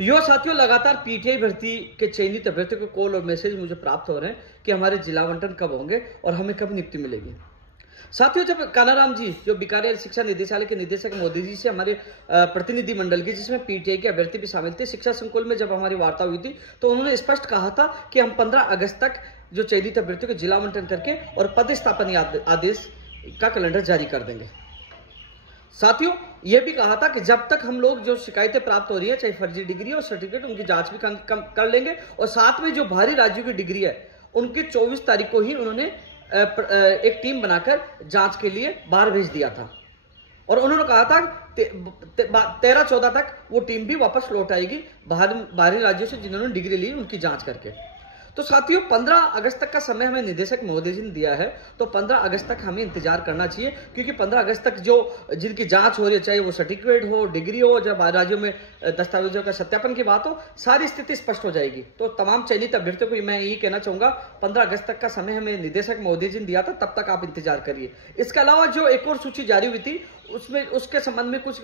यो साथियों, लगातार पीटीआई भर्ती के चयनित अभ्यर्थियों के कॉल और मैसेज मुझे प्राप्त हो रहे हैं कि हमारे जिला आवंटन कब होंगे और हमें कब नियुक्ति मिलेगी। साथियों, जब कानाराम जी जो बीकानेर शिक्षा निदेशालय के निदेशक मोदी जी से हमारे प्रतिनिधि मंडल की, जिसमें पीटीआई के अभ्यर्थी भी शामिल थे, शिक्षा संकुल में जब हमारी वार्ता हुई थी तो उन्होंने स्पष्ट कहा था कि हम 15 अगस्त तक जो चयनित अभ्यर्थियों के जिला आवंटन करके और पदस्थापन आदेश का कैलेंडर जारी कर देंगे। साथियों, यह भी कहा था कि जब तक हम लोग जो शिकायतें प्राप्त हो रही है, चाहे फर्जी डिग्री और सर्टिफिकेट, उनकी जांच भी कर लेंगे। और साथ में जो बाहरी राज्यों की डिग्री है उनकी 24 तारीख को ही उन्होंने एक टीम बनाकर जांच के लिए बाहर भेज दिया था। और उन्होंने कहा था 13-14 तक वो टीम भी वापस लौट आएगी बाहरी राज्यों से जिन्होंने डिग्री ली, उनकी जांच करके। तो साथियों, 15 अगस्त तक का समय हमें निदेशक महोदय जी ने दिया है, तो 15 अगस्त तक हमें इंतजार करना चाहिए, क्योंकि 15 अगस्त तक जो जिनकी जांच हो रही है, चाहे वो सर्टिफिकेट हो, डिग्री हो, जब राज्यों में दस्तावेजों का सत्यापन की बात हो, सारी स्थिति स्पष्ट हो जाएगी। तो तमाम चयनित अभ्यर्थियों को मैं यही कहना चाहूंगा, 15 अगस्त तक का समय हमें निदेशक महोदय जी ने दिया था, तब तक आप इंतजार करिए। इसके अलावा जो एक और सूची जारी हुई थी, उसमें उसके संबंध में कुछ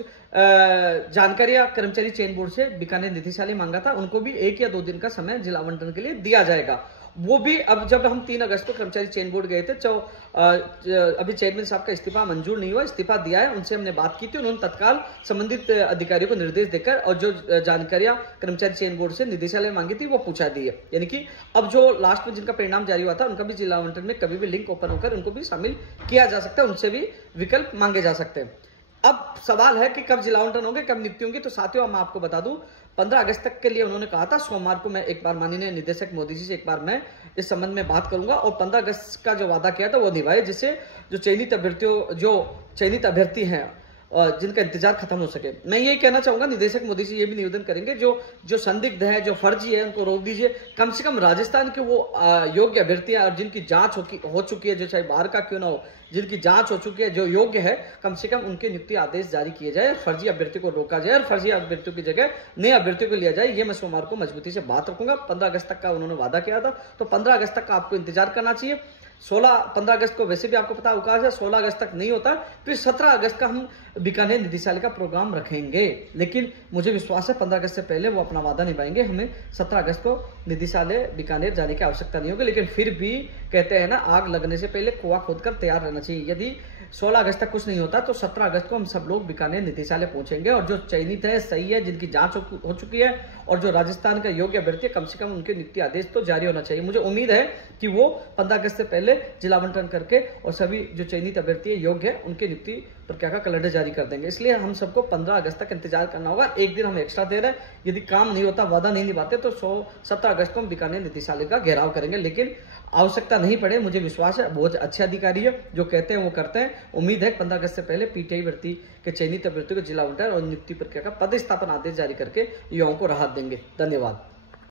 जानकारियां कर्मचारी चयन बोर्ड से बीकानेर निदेशालय मांगा था, उनको भी 1 या 2 दिन का समय जिला आवंटन के लिए दिया जाएगा। वो भी अब जब हम 3 अगस्त को कर्मचारी चयन बोर्ड गए थे, अभी चेयरमैन साहब का इस्तीफा मंजूर नहीं हुआ, इस्तीफा दिया है, उनसे हमने बात की थी, उन्होंने तत्काल संबंधित अधिकारियों को निर्देश देकर और जो जानकारियां कर्मचारी चयन बोर्ड से निदेशालय मांगी थी वो पूछा दी है। यानी कि अब जो लास्ट में जिनका परिणाम जारी हुआ था, उनका भी जिला आवंटन में कभी भी लिंक ओपन होकर उनको भी शामिल किया जा सकता है, उनसे भी विकल्प मांगे जा सकते हैं। अब सवाल है कि कब जिला आवंटन होंगे, कब नियुक्ति होंगी। तो साथियों, मैं आपको बता दूं, 15 अगस्त तक के लिए उन्होंने कहा था। सोमवार को मैं एक बार माननीय निदेशक मोदी जी से एक बार मैं इस संबंध में बात करूंगा और 15 अगस्त का जो वादा किया था वो निभाए, जिससे जो चयनित अभ्यर्थी हैं और जिनका इंतजार खत्म हो सके। मैं यही कहना चाहूंगा, निदेशक मोदी जी ये भी निवेदन करेंगे, जो संदिग्ध है, जो फर्जी है, उनको रोक दीजिए। कम से कम राजस्थान के वो योग्य अभ्यर्थियां और जिनकी जांच हो चुकी है, जो चाहे बाहर का क्यों ना हो, जिनकी जांच हो चुकी है, जो योग्य है, कम से कम उनके नियुक्ति आदेश जारी किए जाए, फर्जी अभ्यर्थी को रोका जाए और फर्जी अभ्यर्थियों की जगह नए अभ्यर्थियों को लिया जाए। ये मैं सोमवार को मजबूती से बात रखूंगा। 15 अगस्त तक का उन्होंने वादा किया था, तो 15 अगस्त तक का आपको इंतजार करना चाहिए। 15 अगस्त को वैसे भी आपको पता अवकाश है, 16 अगस्त तक नहीं होता, फिर 17 अगस्त का हम बीकानेर निदेशालय का प्रोग्राम रखेंगे। लेकिन मुझे विश्वास है 15 अगस्त से पहले वो अपना वादा निभाएंगे। हमें 17 अगस्त को निदेशालय बीकानेर जाने की आवश्यकता नहीं होगी। लेकिन फिर भी कहते हैं ना, आग लगने से पहले कुआं खोदकर तैयार रहना चाहिए। यदि 16 अगस्त तक कुछ नहीं होता तो 17 अगस्त को हम सब लोग बीकानेर निदेशालय पहुंचेंगे और जो चयनित है, सही है, जिनकी जांच हो चुकी है और जो राजस्थान का योग्य अभ्यर्थी, कम से कम उनके नियुक्ति आदेश तो जारी होना चाहिए। मुझे उम्मीद है कि वो 15 अगस्त से पहले जिला आवंटन करके और सभी जो चयनित अभ्यर्थी योग्य है उनकी नियुक्ति प्रक्रिया का कैलेंडर जारी कर देंगे। इसलिए हम सबको 15 अगस्त तक इंतजार करना होगा। एक दिन हम एक्स्ट्रा दे रहे हैं। यदि काम नहीं होता, वादा नहीं निभाते, तो 17 अगस्त को हम बीकानेर निदेशालय का घेराव करेंगे। लेकिन आवश्यकता नहीं पड़े, मुझे विश्वास है बहुत अच्छे अधिकारी है, जो कहते हैं वो करते हैं। उम्मीद है 15 अगस्त से पहले पीटीआई भर्ती के चयनित अभ्यर्थियों को जिला आवंटन और नियुक्ति प्रक्रिया का पदस्थापन आदेश जारी करके युवाओं को राहत देंगे। धन्यवाद।